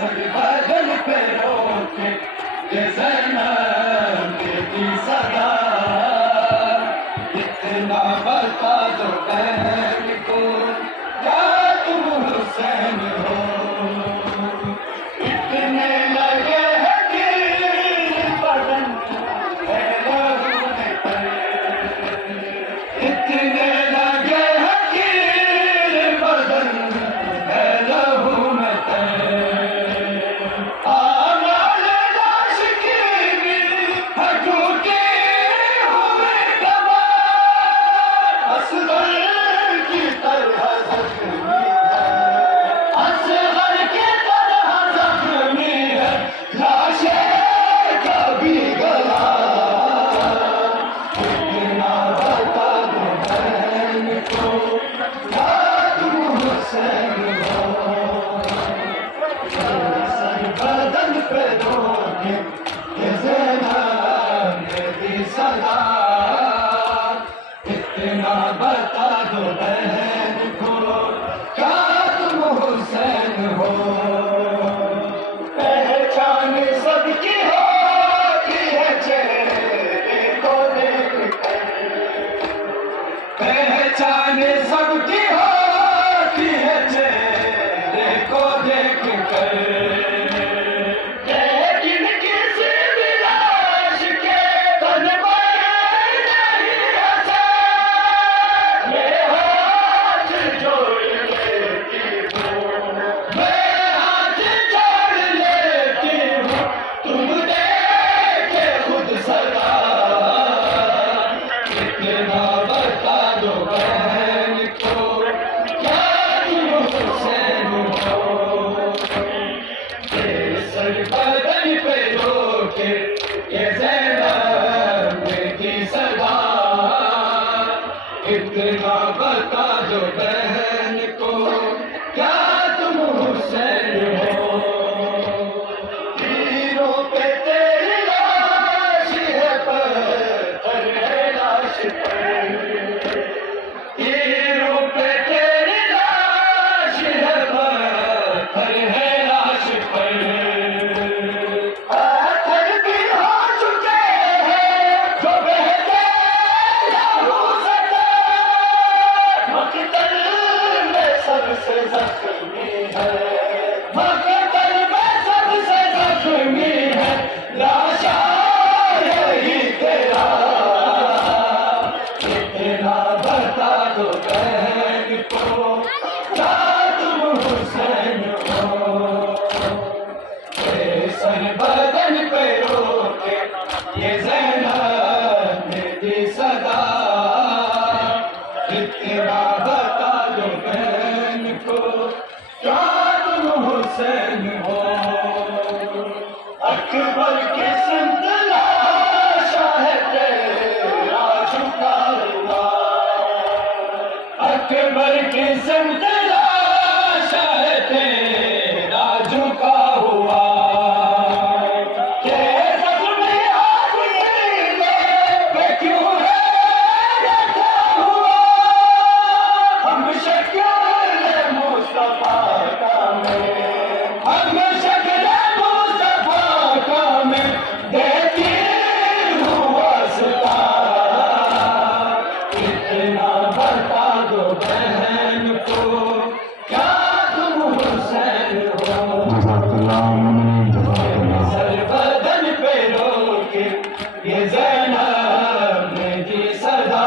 बदन पे रोके ये ज़ैनब की सदा, इतना बता दो बहन को क्या तुम हुसैन हो। इतने लगे हैं कि बदन है लहू में तर, इतने लगे हैं कि बदन है लहू में तर। इतना बता दो बहन को क्या तुम हुसैन हो। पहचान सबकी होती है चेहरे को देख कर, पहचान सबकी होती है चेहरे को देख कर। बदन पे रोके ये ज़ैनब की सदा, इतना बता दो बहन को क्या तुम हुसैन हो। हीरों पे तेरी लाश है, पत्थर है लाश पर, हीरों पे तेरी लाश है, पत्थर है लाश पर। बदन पे रोके ये ज़ैनब की सदा, इतना बता दो बहन को क्या तुम हुसैन हो। अकबर के सिमत लाशा है तेरा झुका हुआ, अकबर के सिमत लाशा है तेरा झुका हुआ। बदन पे रोके ये ज़ैनब की सदा,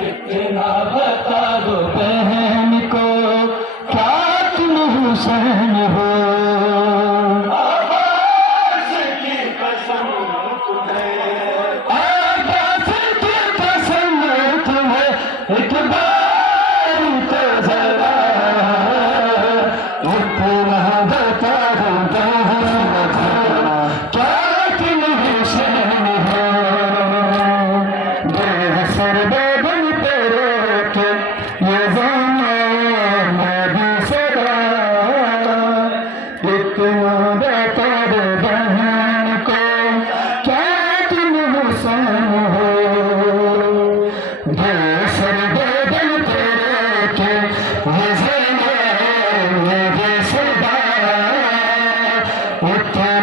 इतना बता दो बहन को क्या तुम हुसैन हो। आवाज़ की कसम तुम्हें, आवाज़ की कसम तुम्हें, एक बार तो जरा इतना बता दो क्या तुम हुसैन हो। बेसर बदन पे रोके ये ज़ैनब की सदा, इतना बता दो बहन को क्या तुम हुसैन हो। बेसर बदन उठे